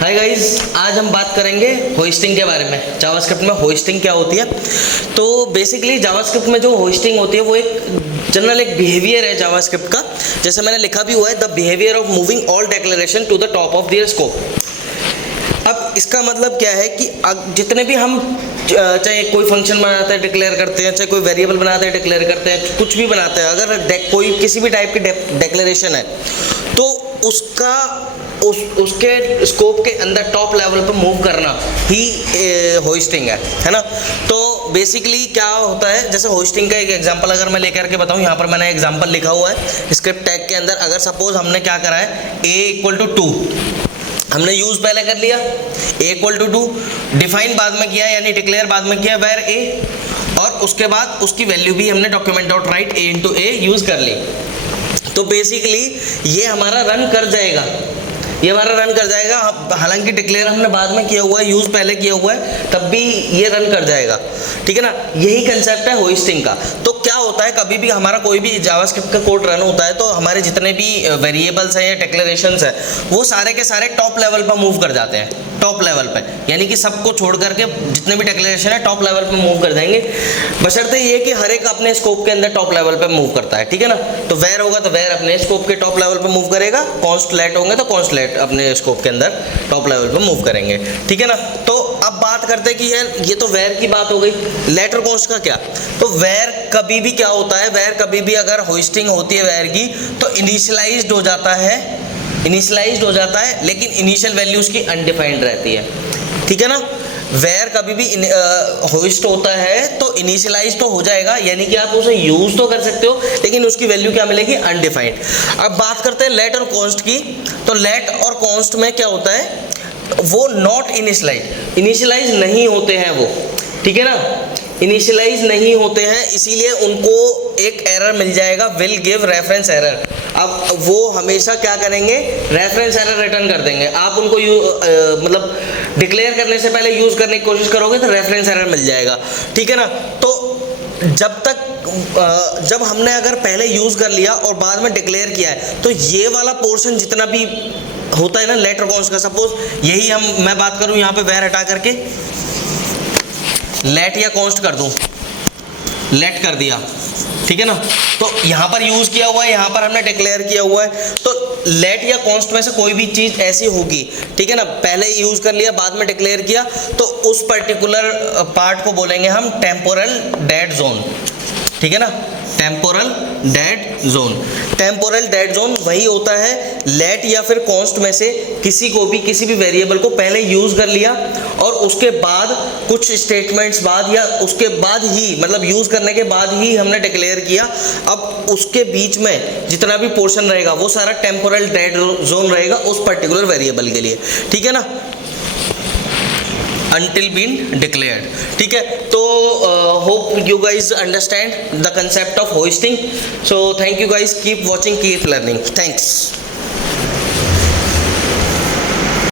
Hi guys, आज हम बात करेंगे होस्टिंग के बारे में। जावास्क्रिप्ट में होस्टिंग क्या होती है। तो बेसिकली जावास्क्रिप्ट में जो होस्टिंग होती है वो एक जनरल एक बिहेवियर है जावास्क्रिप्ट का। जैसे मैंने लिखा भी हुआ है, the behaviour of moving all declaration to the top of their scope. अब इसका मतलब क्या है कि जितने भी हम चाहे कोई फंक्शन बनाते हैं डिक्लेयर करते हैं, चाहे कोई वेरिएबल बनाते हैं डिक्लेयर करते हैं, कुछ भी बनाते हैं, अगर कोई किसी भी टाइप की डिक्लेरेशन है तो उसका उसके स्कोप के अंदर टॉप लेवल पर मूव करना ही होस्टिंग है ना। तो बेसिकली क्या होता है, जैसे होस्टिंग का एक एग्जांपल अगर मैं लेकर के बताऊं, यहाँ पर मैंने एग्जांपल लिखा हुआ है स्क्रिप्ट टैग के अंदर। अगर सपोज हमने क्या करा है, a = 2 हमने यूज पहले कर लिया, a = 2 डिफाइन बाद में किया यानी डिक्लेयर बाद में किया वेर a, और उसके बाद उसकी वैल्यू भी हमने document.write a × a यूज कर ली। तो बेसिकली ये हमारा रन कर जाएगा, ये हमारा रन कर जाएगा। हालांकि डिक्लेयर हमने बाद में किया हुआ है, यूज पहले किया हुआ है, तब भी ये रन कर जाएगा, ठीक है ना। यही कंसेप्ट है होस्टिंग का। तो क्या होता है, कभी भी हमारा कोई भी जावास्क्रिप्ट का कोड रन होता है तो हमारे जितने भी वेरिएबल्स हैं या डिक्लेरेशंस हैं वो सारे के सारे टॉप लेवल पर मूव कर जाते हैं, टॉप लेवल पे, यानी कि सबको छोड़ करके जितने भी डिक्लेरेशन है टॉप लेवल पे मूव कर जाएंगे, बशर्ते ये कि हर एक अपने स्कोप के अंदर टॉप लेवल पे मूव करता है, ठीक है ना। तो वेर होगा तो वेर अपने स्कोप के टॉप लेवल पे मूव करेगा, कॉन्स्ट लेट होंगे तो कॉन्स्ट लेट अपने स्कोप के अंदर टॉप लेवल पे मूव करेंगे, ठीक है ना। तो अब बात करते हैं कि यार ये तो वेर की बात हो गई, लेट और कॉन्स्ट का क्या। तो वेर कभी भी क्या होता है, वेर कभी भी अगर होस्टिंग होती है वेर की तो इनिशियलाइज्ड हो जाता है, लेकिन इनिशियल वैल्यू उसकी अनडिफाइंड रहती है, ठीक है ना। वेयर कभी भी होस्ट होता है तो इनिशियलाइज तो हो जाएगा, यानी कि आप उसे यूज तो कर सकते हो लेकिन उसकी वैल्यू क्या मिलेगी, अनडिफाइंड। अब बात करते हैं लेट और कॉन्स्ट की। तो लेट और कॉन्स्ट में क्या होता है, वो नॉट इनिशियलाइज नहीं होते हैं वो, ठीक है ना, इनिशियलाइज नहीं होते हैं, इसीलिए उनको एक एरर मिल जाएगा, विल गिव रेफरेंस एरर। अब वो हमेशा क्या करेंगे, रेफरेंस एरर रिटर्न कर देंगे। आप उनको मतलब डिक्लेयर करने से पहले यूज करने की कोशिश करोगे तो रेफरेंस एरर मिल जाएगा, ठीक है ना। तो जब हमने अगर पहले यूज कर लिया और बाद में डिक्लेयर किया है तो ये वाला पोर्शन जितना भी होता है ना लेट और कॉन्स्ट का, सपोज यही मैं बात करूं यहाँ पे वेर हटा करके लेट या कॉन्स्ट कर दूं, लेट कर दिया, ठीक है ना। तो यहाँ पर यूज किया हुआ है, यहाँ पर हमने डिक्लेयर किया हुआ है, तो लेट या कॉन्स्ट में से कोई भी चीज ऐसी होगी, ठीक है ना, पहले यूज कर लिया बाद में डिक्लेयर किया तो उस पर्टिकुलर पार्ट को बोलेंगे हम टेम्पोरल डेड जोन, ठीक है ना। टेम्पोरल डेड जोन वही होता है लेट या फिर कॉन्स्ट में से किसी भी वेरिएबल को पहले यूज कर लिया और उसके बाद कुछ स्टेटमेंट्स बाद या उसके बाद ही, मतलब यूज करने के बाद ही हमने डिक्लेयर किया। अब उसके बीच में जितना भी पोर्शन रहेगा वो सारा टेम्पोरल डेड जोन रहेगा उस पर्टिकुलर वेरिएबल के लिए, ठीक है ना, until been declared, ठीक है। तो hope you guys understand the concept of hosting. So thank you guys, keep watching, keep learning, thanks.